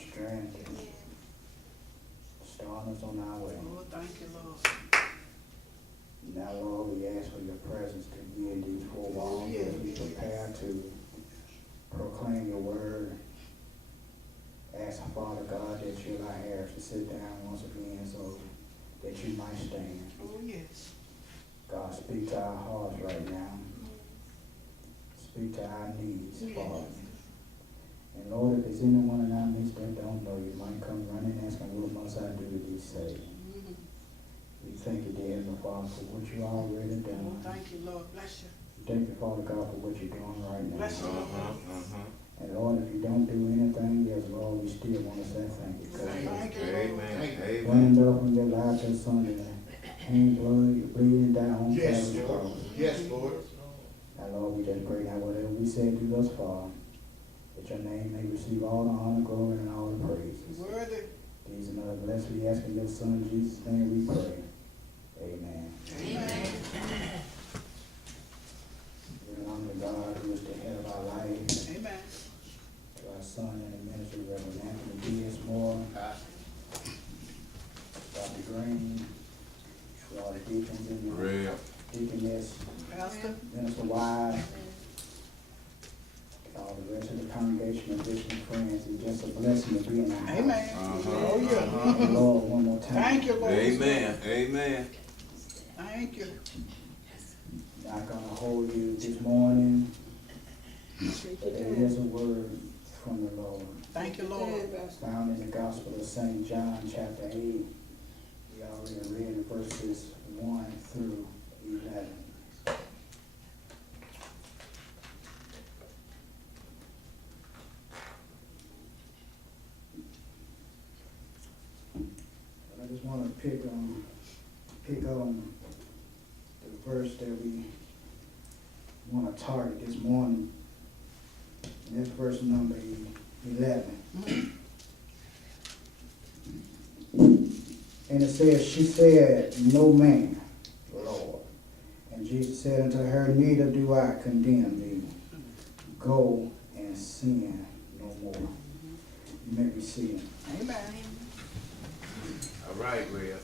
strength, and starting us on our way. Oh, thank you, Lord. Now, Lord, we ask for your presence to be in these four walls as we prepare to proclaim your word. Ask, Father God, that you allow Harris to sit down once again so that you might stand. Oh, yes. God, speak to our hearts right now. Speak to our needs, Father. And Lord, if there's anyone in our midst that don't know you, might come running asking, what must I do to be saved? We thank you, dear Heavenly Father, for what you already Oh, done. thank you, Lord. Bless you. Thank you, Father God, for what you're doing right now. Bless you, Lord. And Lord, if you don't do anything else, Lord, we still want to say thank you. Thank you, Lord. Amen. Running up from your life to Sunday, hang blood, bleeding down on Calvary's cross. Yes, Lord. Now, Lord, we just pray now whatever we said to thus far, that your name may receive all the honor, glory, and all the praises. Worthy. These and other blessed we ask in your Son, Jesus' name we pray. Amen. Amen. Giving honor to God, who is the head of our life, Amen. to our son in the ministry, Reverend Anthony D.S. Moore, Dr. Green, to all the deacons and the deaconess, Pastor. Minister Wise, all the rest of the congregation and distant friends. It's just a blessing to be in the house. Amen. Oh, yeah. Thank you, Lord, one more time. Thank you, Lord. Amen. Thank you. Not going to hold you this morning, but there is a word from the Lord. Thank you, Lord. Found in the Gospel of St. John, chapter 8. We already read verses 1 through 11. I just want to pick on the verse that we want to target this morning. And that's verse number 11. And it says, she said, no man, Lord. And Jesus said unto her, neither do I condemn thee. Go and sin no more. You may be seated. Amen. All right, Real.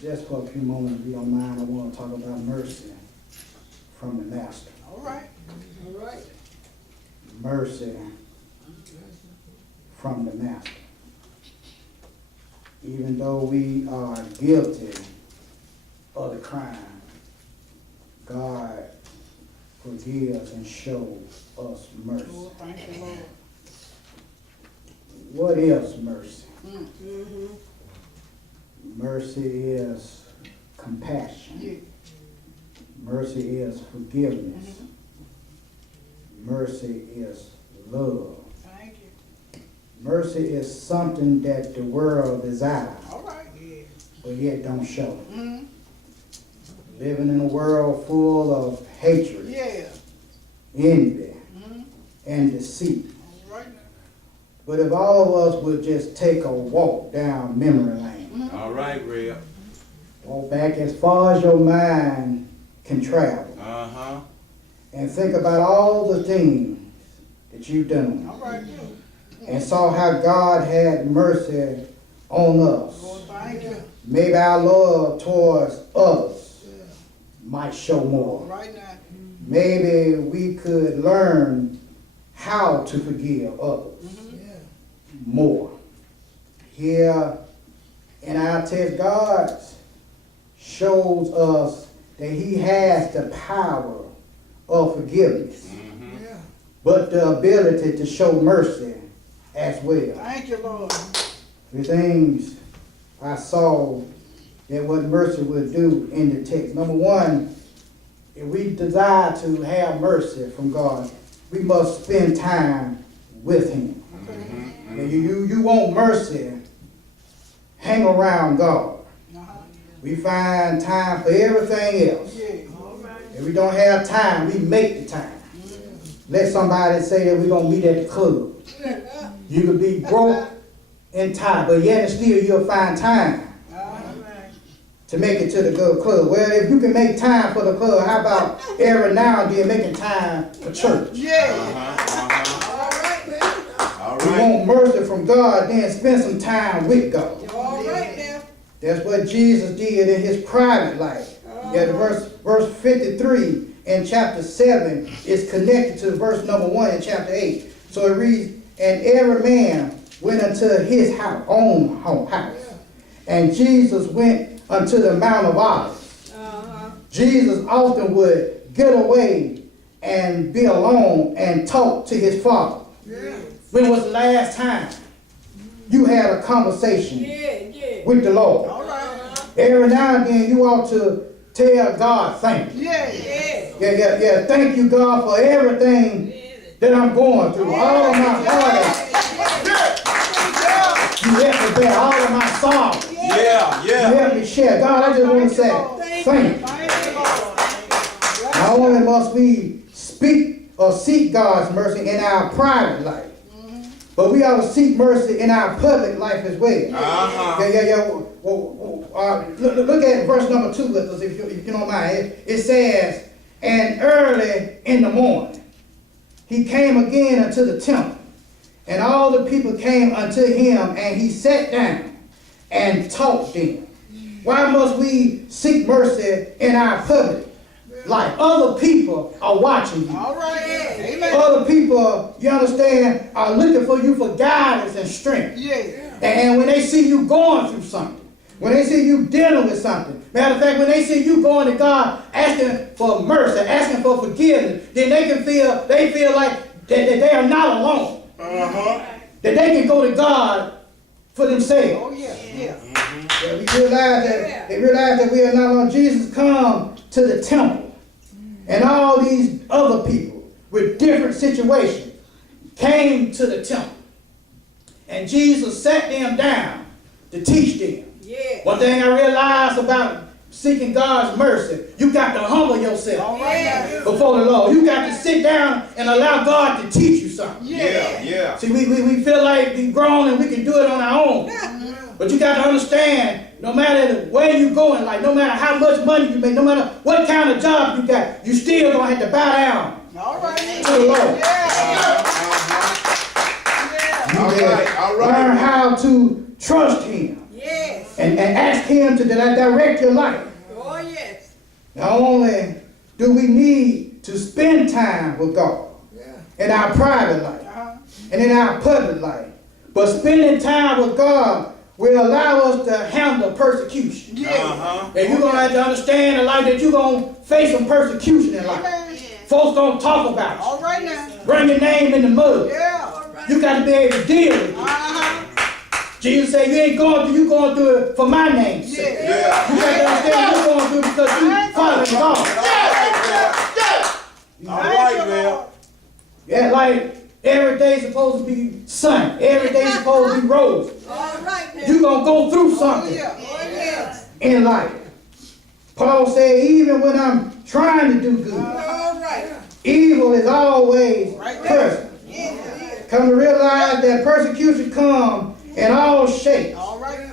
Just for a few moments, if you don't mind, I want to talk about mercy from the Master. All right. Mercy from the Master. Even though we are guilty of the crime, God forgives and shows us mercy. Oh, thank you, Lord. What is mercy? Mm-hmm. Mercy is compassion. Yeah. Mercy is forgiveness. Mercy is love. Thank you. Mercy is something that the world desires, All right. Yeah. but yet don't show. Mm-hmm. Living in a world full of hatred, Yeah. envy, Mm-hmm. and deceit. All right. But if all of us would just take a walk down memory lane, All right, Real. walk back as far as your mind can travel, and think about all the things that you've done, All right. and saw how God had mercy on us, Lord, thank you. maybe our love towards others might show All more. right now. Maybe we could learn how to forgive others more. Here in our text, God shows us that he has the power of forgiveness, but the ability to show mercy as well. Thank you, Lord. The things I saw that what mercy would do in the text. Number one, if we desire to have mercy from God, we must spend time with him. And you want mercy, hang around God. We find time for everything else. Yeah. If we don't have time, we make the time. Let somebody say that we're going to meet at the club. You could be broke and tired, but yet and still you'll find time to make it to the good club. Well, if you can make time for the club, how about every now and then making time for church? Yeah. All All right, man. All If you right. want mercy from God, then spend some time with God. All right now. That's what Jesus did in his private life. Yeah, the verse 53 in chapter 7 is connected to verse number 1 in chapter 8. So it reads, and every man went unto his house, own house. And Jesus went unto the Mount of Olives. Jesus often would get away and be alone and talk to his Father. When was the last time you had a conversation with the Lord? All right. Every now and then you ought to tell God thank you. Yeah. Yeah. Thank you, God, for everything that I'm going through. All of my heartache. You helped me bear all of my sorrow. Yeah, You yeah. helped me share. God, I just want to say thank you. Thank you, Lord. Not only must we speak or seek God's mercy in our private life, but we ought to seek mercy in our public life as well. Uh-huh. Yeah. Look at verse number 2 with us, if you don't mind. It says, and early in the morning, he came again unto the temple, and all the people came unto him, and he sat down and taught them. Why must we seek mercy in our public life? Other people are watching you. All right. Amen. Other people, you understand, are looking for you for guidance and strength. Yeah. And when they see you going through something, when they see you dealing with something, matter of fact, when they see you going to God, asking for mercy, asking for forgiveness, then they feel like that they are not alone. Uh-huh. That they can go to God for themselves. Oh, yeah. Yeah, we realize that they realize that we are not alone. Jesus come to the temple, and all these other people with different situations came to the temple, and Jesus sat them down to teach them. Yeah. One thing I realized about seeking God's mercy, you got to humble yourself All right now. before the Lord. You got to sit down and allow God to teach you something. Yeah. See, we feel like we're grown and we can do it on our own. But you got to understand, no matter where you go in life, no matter how much money you make, no matter what kind of job you got, you still going to have to bow down All right. to the Lord. Yeah. You All gotta right, all right. learn how to trust him Yes. and ask him to direct your life. Oh, yes. Not only do we need to spend time with God in our private life and in our public life, but spending time with God will allow us to handle persecution. Uh-huh. And you're going to have to understand in life that you're going to face some persecution in life. Amen. Folks going to talk about you. All right now. Bring your name in the mud. Yeah. You got to be able to deal with it. Jesus said, you going through it for my name's sake. Yeah. You got to understand you're going through it because you following God. All right, Bill. Yeah, like every day's supposed to be sunny. Every day's supposed to be rosy. All right now. You're going to go through Oh, something yeah. Oh, yes. in life. Paul said, even when I'm trying to do good, All right. evil is always present. Come to realize that persecution comes in all shapes, All right.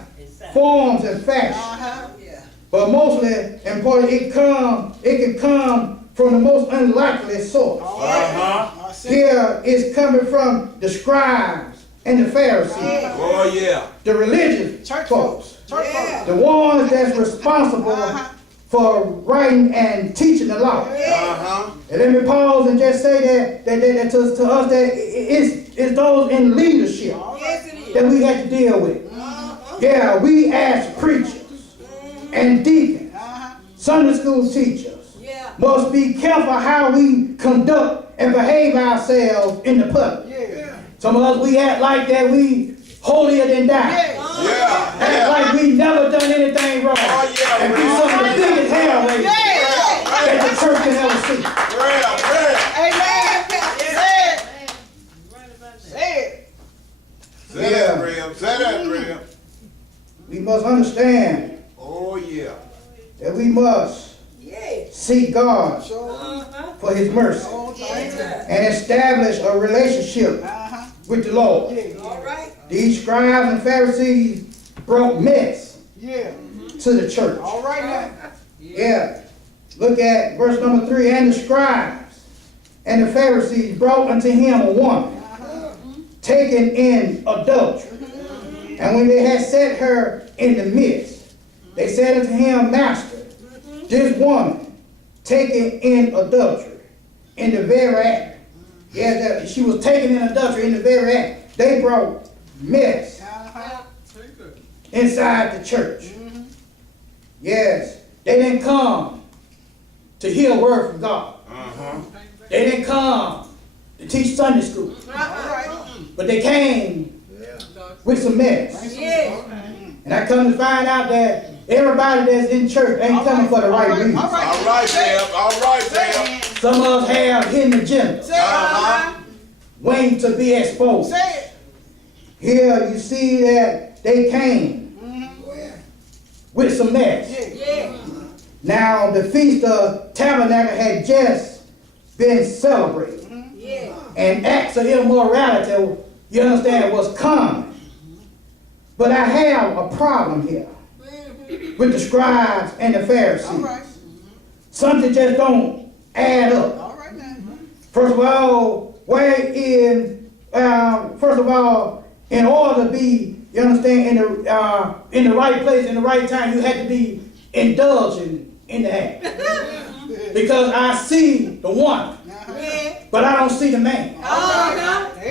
forms, and fashions. Yeah. But mostly important, it can come from the most unlikely source. All Uh-huh. right. I see. Here it's coming from the scribes and the Pharisees, Oh, yeah. the religious Church folks, Church folks. the ones that's responsible for writing and teaching the law. Uh-huh. And let me pause and just say that to us that it's those in leadership Yes, it is. that we have to deal with. Yeah, we as preachers and deacons, Sunday school teachers, Yeah. must be careful how we conduct and behave ourselves in the public. Yeah. Some of us, we act like that we holier than thou. Yeah. Act like we never done anything wrong. Oh, yeah, And be real. some of the biggest hell raisers that the church can ever see. Real. Amen. Say it. Say that, real. Say that, real. We must understand Oh, yeah. that we must Yes. seek God Sure. for his mercy Oh, thank you. and establish a relationship with the Lord. All right. These scribes and Pharisees brought mess Yeah. to the church. All right now. Yeah. Look at verse number 3. And the scribes and the Pharisees brought unto him a woman taken in adultery. And when they had set her in the midst, they said unto him, Master, this woman taken in adultery, in the very act. Yeah, she was taken in adultery in the very act. They brought mess inside the church. Yes, they didn't come to hear a word from God. They didn't come to teach Sunday school. But they came with some mess. And I come to find out that everybody that's in church ain't coming for the right reason. All right, Sam. All right, Sam. Some of us have hidden agendas waiting to be exposed. Here you see that they came with some mess. Now the Feast of Tabernacle had just been celebrated. And acts of immorality, you understand, was common. But I have a problem here with the scribes and the Pharisees. Something just don't add up. First of all, in order to be, you understand, in the right place, in the right time, you had to be indulging in the act. Because I see the woman, but I don't see the man.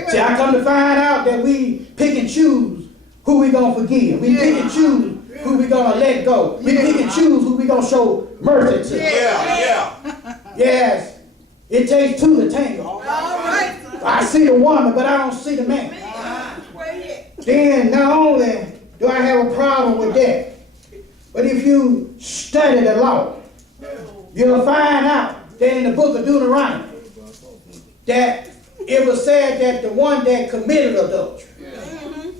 See, I come to find out that we pick and choose who we gonna forgive. We pick and choose who we gonna let go. We pick and choose who we gonna show mercy to. Yes, it takes two to tango. I see the woman, but I don't see the man. Then not only do I have a problem with that, but if you study the law, you'll find out that in the book of Deuteronomy, that it was said that the one that committed adultery,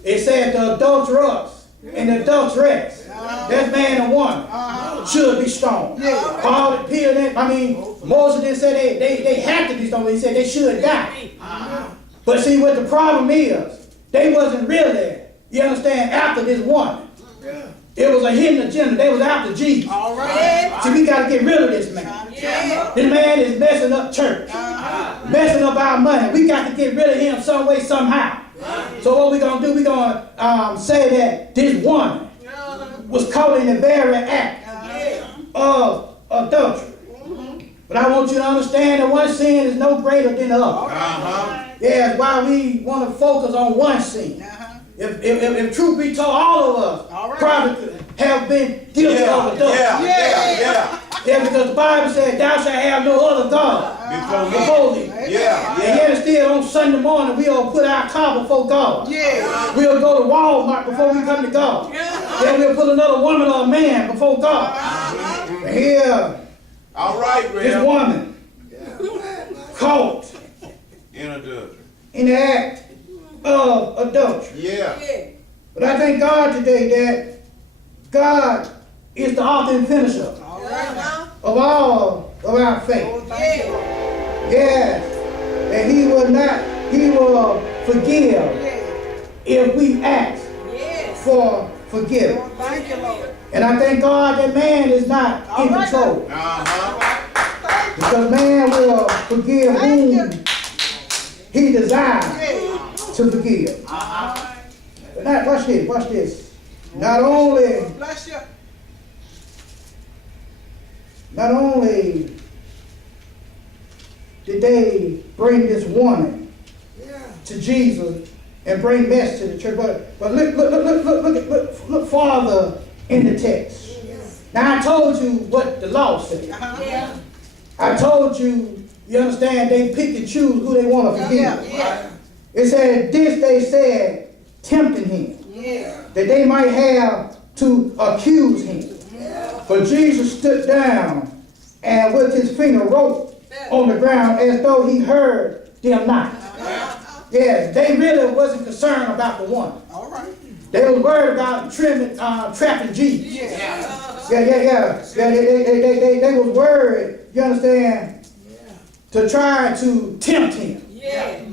it said the adulteress and the adulteress, that man and woman, should be stoned. Paul, Peter, Moses didn't say they had to be stoned. He said they should die. But see, what the problem is, they wasn't really, you understand, after this woman. It was a hidden agenda. They was after Jesus. See, we got to get rid of this man. This man is messing up church, messing up our money. We got to get rid of him some way, somehow. So what we going to do, we going to say that this woman was caught in the very act of adultery. But I want you to understand that one sin is no greater than the other. Yeah, that's why we want to focus on one sin. If truth be told, all of us probably have been guilty of adultery. Yeah, because the Bible said, thou shalt have no other God before thee. And yet still on Sunday morning, we'll put our car before God. We'll go to Walmart before we come to God. Then we'll put another woman or a man before God. Here, this woman caught in the act of adultery. But I thank God today that God is the author and finisher of all of our faith. Yes, and He will forgive if we ask for forgiveness. And I thank God that man is not in control. Because man will forgive whom he desires to forgive. But now, watch this. Not only did they bring this woman to Jesus and bring mess to the church, but look farther in the text. Now I told you what the law said. I told you, you understand, they pick and choose who they want to forgive. It said this, they said, tempting him, that they might have to accuse him. But Jesus stood down and with his finger wrote on the ground as though he heard them not. Yeah, they really wasn't concerned about the one. They was worried about trapping Jesus. They was worried, you understand, to try to tempt him.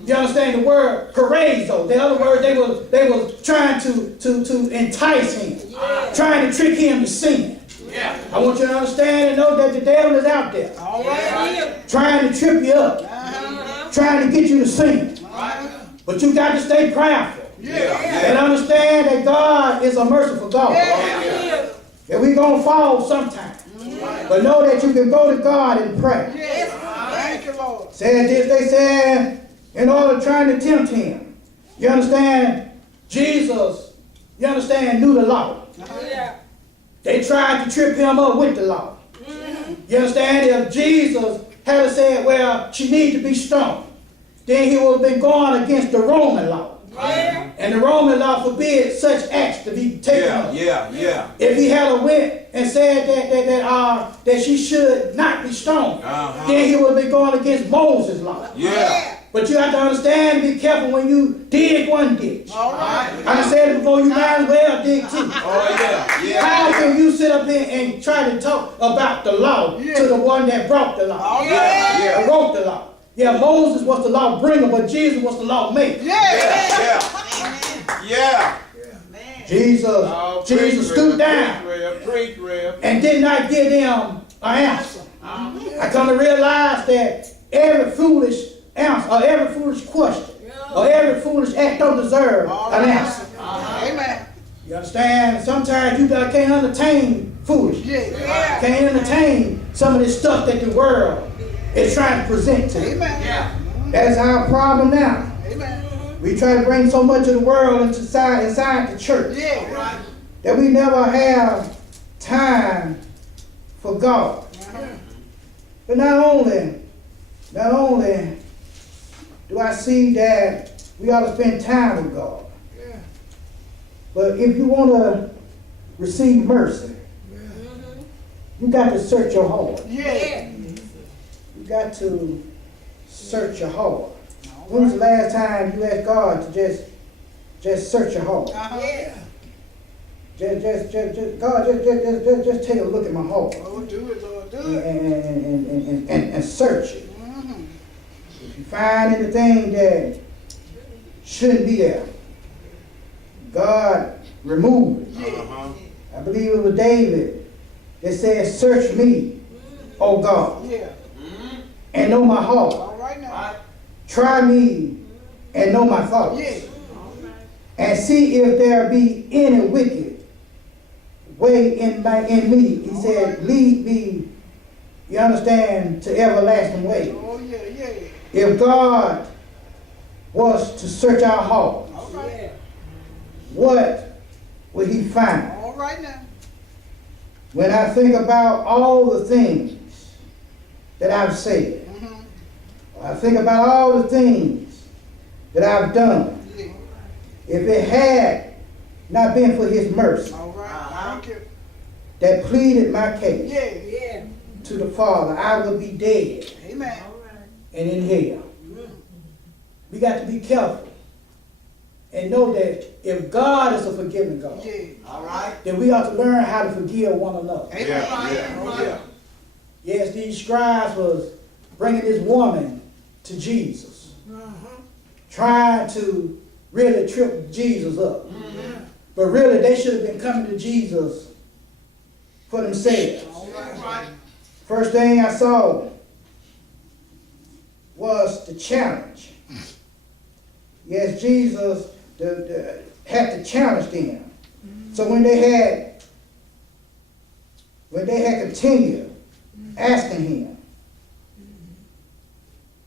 You understand the word parazo? In other words, they was trying to entice him, trying to trick him to sin. Yeah. I want you to understand and know that the devil is out there, trying to trip you up, trying to get you to sin. But you got to stay prayerful and understand that God is a merciful God. And we're going to fall sometime. But know that you can go to God and pray. Thank you, Lord. Said this, they said, in order trying to tempt him. You understand? Jesus, you understand, knew the law. They tried to trip him up with the law. You understand? If Jesus had said, well, she needs to be stoned, then he would have been going against the Roman law. And the Roman law forbids such acts to be taken up. If he had went and said that she should not be stoned, then he would have been going against Moses' law. But you have to understand and be careful when you dig one ditch. I said it before, you might as well dig two. How can you sit up there and try to talk about the law to the one that brought the law, or wrote the law? Yeah, Moses was the law bringer, but Jesus was the law maker. Jesus stooped down and did not give them an answer. I come to realize that every foolish answer, or every foolish question, or every foolish act don't deserve an answer. Amen. You understand? Sometimes you can't entertain foolishness. Can't entertain some of this stuff that the world is trying to present to you. That's our problem now. We try to bring so much of the world inside the church that we never have time for God. But not only do I see that we ought to spend time with God, but if you want to receive mercy, you got to search your heart. You got to search your heart. When was the last time you asked God to just search your heart? Just take a look at my heart. Lord, do it, Lord, do it. And search it. If you find anything that shouldn't be there, God remove it. I believe it was David that said, search me, oh God, and know my heart. All right now. Try me and know my thoughts. And see if there be any wicked way in me. He said, lead me, you understand, to everlasting way. If God was to search our hearts, what would he find? All right now. When I think about all the things that I've said, I think about all the things that I've done. If it had not been for his mercy that pleaded my case to the Father, I would be dead and in hell. We got to be careful and know that if God is a forgiving God, then we ought to learn how to forgive one another. Yes, these scribes was bringing this woman to Jesus, trying to really trip Jesus up. But really, they should have been coming to Jesus for themselves. First thing I saw was the challenge. Yes, Jesus had to challenge them. So when they had continued asking him,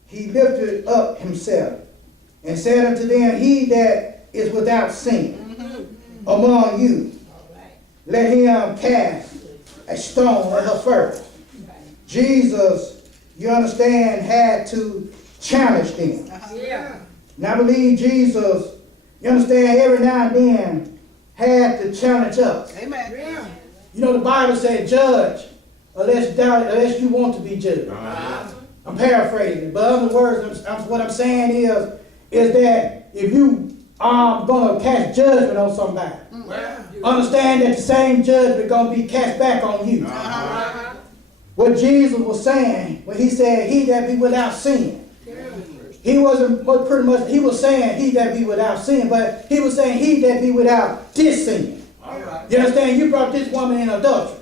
he lifted up himself and said unto them, he that is without sin among you, let him cast a stone at her first. Jesus, you understand, had to challenge them. And I believe Jesus, you understand, every now and then had to challenge us. You know, the Bible said, judge unless you want to be judged. I'm paraphrasing it, but in other words, what I'm saying is that if you are going to cast judgment on somebody, understand that the same judgment is going to be cast back on you. What Jesus was saying when he said, he that be without sin, He wasn't pretty much, he was saying he that be without sin, but he was saying he that be without dis-sin. You understand? You brought this woman in adultery.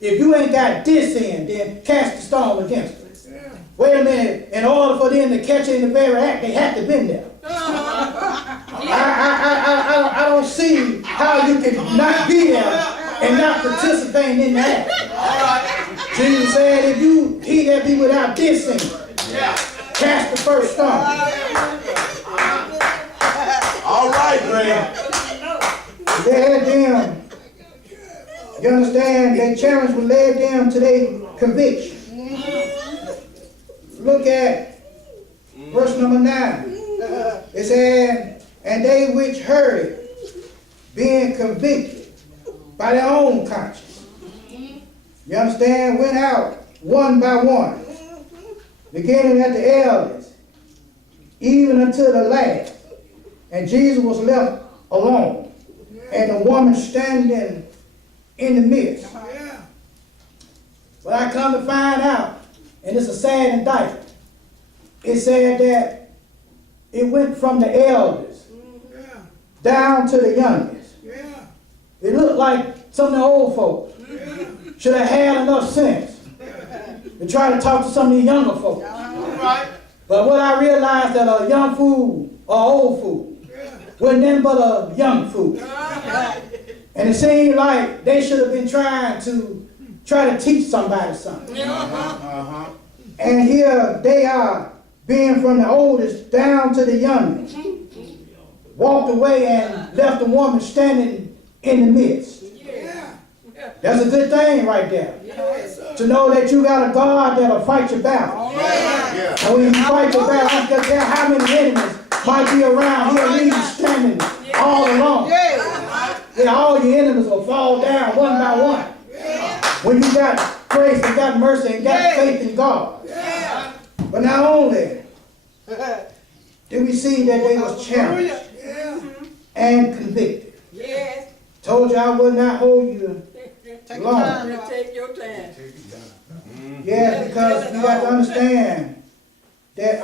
If you ain't got dis-sin, then cast the stone against her. Wait a minute, in order for them to catch her in the very act, they had to been there. I don't see how you can not be there and not participating in the act. Jesus said, if you, he that be without dis-sin, cast the first stone. All right, man. They had them, you understand, their challenge would lead them to their conviction. Look at verse number 9. It said, and they which heard it, being convicted by their own conscience. You understand? Went out one by one, beginning at the eldest, even unto the last. And Jesus was left alone, and the woman standing in the midst. But I come to find out, and it's a sad indictment, it said that it went from the eldest down to the youngest. It looked like some of the old folks should have had enough sense to try to talk to some of the younger folks. But what I realized that a young fool or old fool wasn't nothing but a young fool. And it seemed like they should have been trying to teach somebody something. And here they are, being from the oldest down to the youngest, walked away and left the woman standing in the midst. That's a good thing right there. To know that you got a God that'll fight your battle. And when you fight your battle, I don't care how many enemies might be around, he'll leave you standing all alone. Yeah, all your enemies will fall down one by one. When you got grace and got mercy and got faith in God. But not only did we see that they was challenged and convicted. Told you I would not hold you long. Take your time. Yeah, because we got to understand that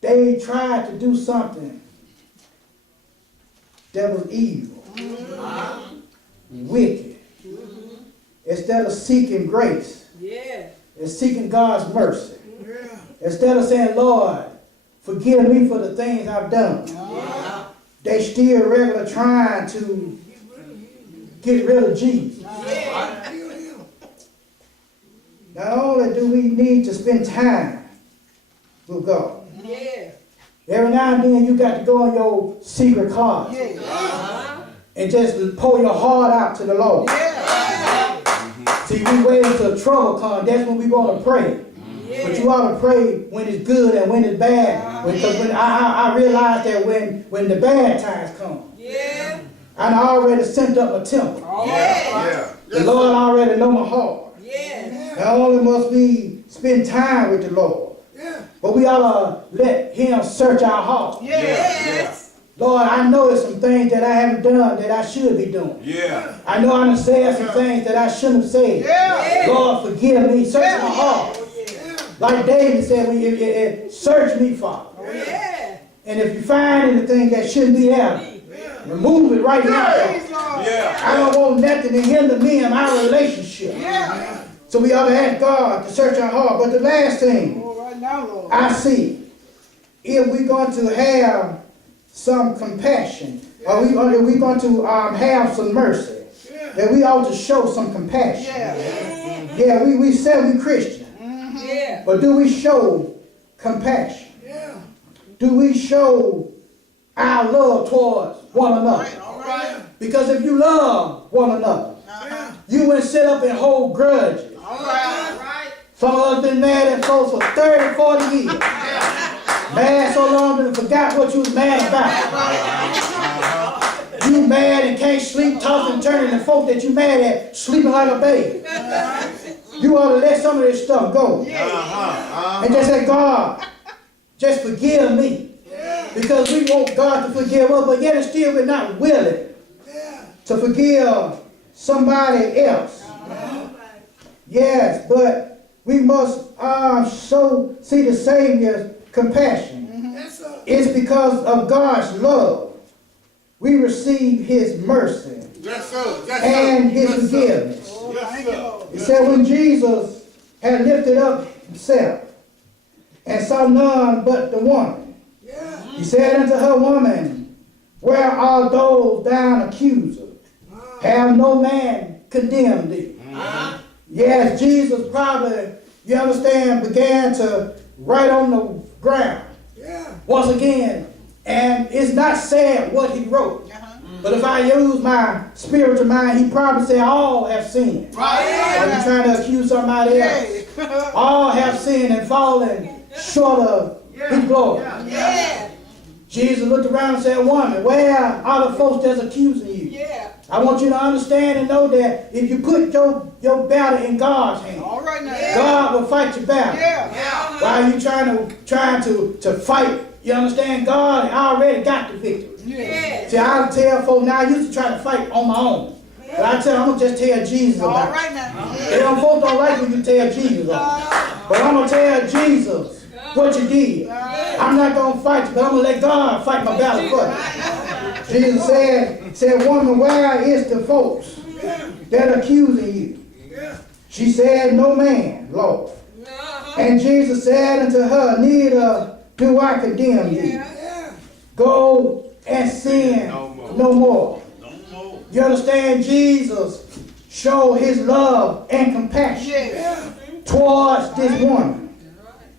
they tried to do something that was evil, wicked. Instead of seeking grace, and seeking God's mercy. Instead of saying, Lord, forgive me for the things I've done. They still regularly trying to get rid of Jesus. Not only do we need to spend time with God. Every now and then you got to go in your secret closet and just pour your heart out to the Lord. See, we wait until trouble comes. That's when we want to pray. But you ought to pray when it's good and when it's bad. Because when I realize that when the bad times come, I already sent up a temple. The Lord already know my heart. Not only must we spend time with the Lord, but we ought to let him search our heart. Lord, I know there's some things that I haven't done that I should be doing. I know I done said some things that I shouldn't have said. Lord, forgive me. Search my heart. Like David said, search me, Father. And if you find anything that shouldn't be there, remove it right now. I don't want nothing to hinder me in our relationship. So we ought to ask God to search our heart. But the last thing I see, if we're going to have some compassion, or we're going to have some mercy, that we ought to show some compassion. Yeah, we say we Christian. But do we show compassion? Do we show our love towards one another? Because if you love one another, you wouldn't sit up and hold grudges. Some of us been mad at folks for 30, 40 years. Mad so long that you forgot what you was mad about. You mad and can't sleep, tossing and turning, and folk that you mad at sleeping like a baby. You ought to let some of this stuff go. And just say, God, just forgive me. Because we want God to forgive us, but yet and still we're not willing to forgive somebody else. Yes, but we must see the Savior's compassion. Yes, sir. It's because of God's love we receive His mercy Yes, sir. Yes, and His Yes, sir. forgiveness. Oh, Yes, thank you, sir. Lord. It said when Jesus had lifted up himself and saw none but the woman, Yeah. he said unto her, Woman, where are those thine accusers? Have no man condemned thee? Yes, Jesus probably, you understand, began to write on the ground Yeah. once again. And it's not said what he wrote. But if I use my spiritual mind, he probably said all have sinned. Are you trying to accuse somebody else? Yeah. All have sinned and fallen short of his glory. Yeah. Jesus looked around and said, Woman, where are the folks that's accusing you? Yeah. I want you to understand and know that if you put your battle in God's hands, All right now. God will fight your battle. Yeah. Why are you trying to fight? You understand? God already got the victory. Yeah. See, I tell folks now, I used to try to fight on my own. But I tell them, I'm going to just tell Jesus All about it. right now. They don't, folks don't like when you tell Jesus about it. But I'm going to tell Jesus what you did. I'm not going to fight you, but I'm going to let God fight my battle for you. Jesus said, Woman, where is the folks that are accusing you? She said, No man, Lord. And Jesus said unto her, Neither do I condemn thee. Go and sin no more. You understand? Jesus showed his love and compassion Yeah. towards this woman.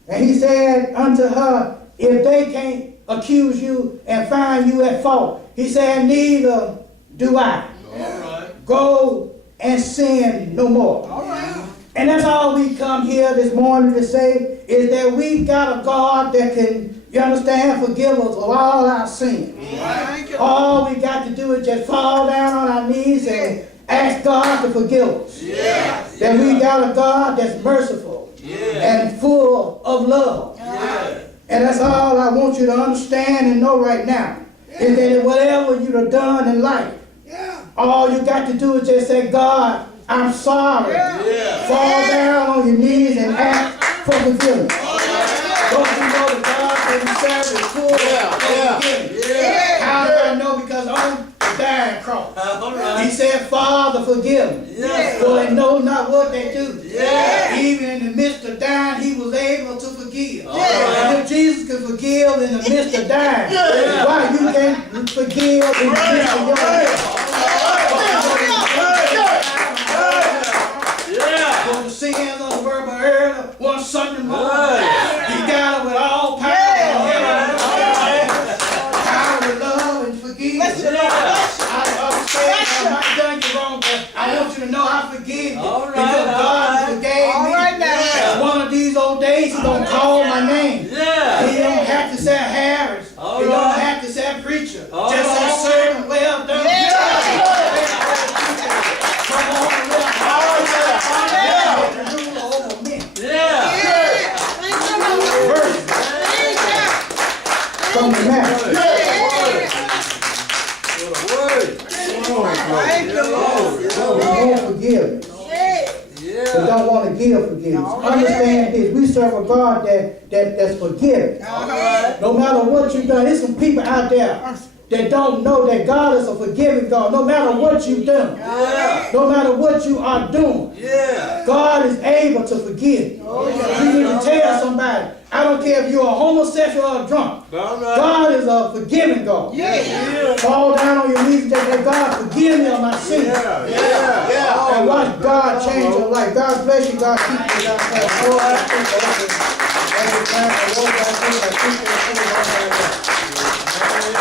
And he said unto her, if they can't accuse you and find you at fault, he said, neither do I. Go and sin no more. All right. And that's all we come here this morning to say, is that we got a God that can, you understand, forgive us of all our sins. Thank you. All we got to do is just fall down on our knees and ask God to forgive us. Yes. That we got a God that's merciful and full of love. And that's all I want you to understand and know right now. Is that whatever you have done in life, all you got to do is just say, God, I'm sorry. Fall down on your knees and ask for forgiveness. Don't you know that God that we serve is full of forgiveness? How do I know? Because on the dying cross, he said, Father, forgive me. For they know not what they do. Even in the midst of dying, he was able to forgive. And if Jesus could forgive in the midst of dying, why you can't forgive in the midst of your death? For the sins of the verbal error, one Sunday morning, he got it with all power. Power with love and forgiveness. I understand I might have done you wrong, but I want you to know I forgive you. Because God forgave me. And one of these old days, he's going to call my name. He don't have to say Harris. He don't have to say preacher. Just say servant, well done. Come on, from the master. Thank you, Lord. We won't forgive. We don't want to give forgiveness. Understand this. We serve a God that's forgiving. No matter what you've done, there's some people out there that don't know that God is a forgiving God. No matter what you've done, no matter what you are doing, God is able to forgive you. You need to tell somebody, I don't care if you're a homosexual or a drunk. God is a forgiving God. Fall down on your knees and just say, God, forgive me of my sins. And watch God change your life. God bless you. God keep you. God bless you. Lord, I thank you. Every time I walk, I think I keep you.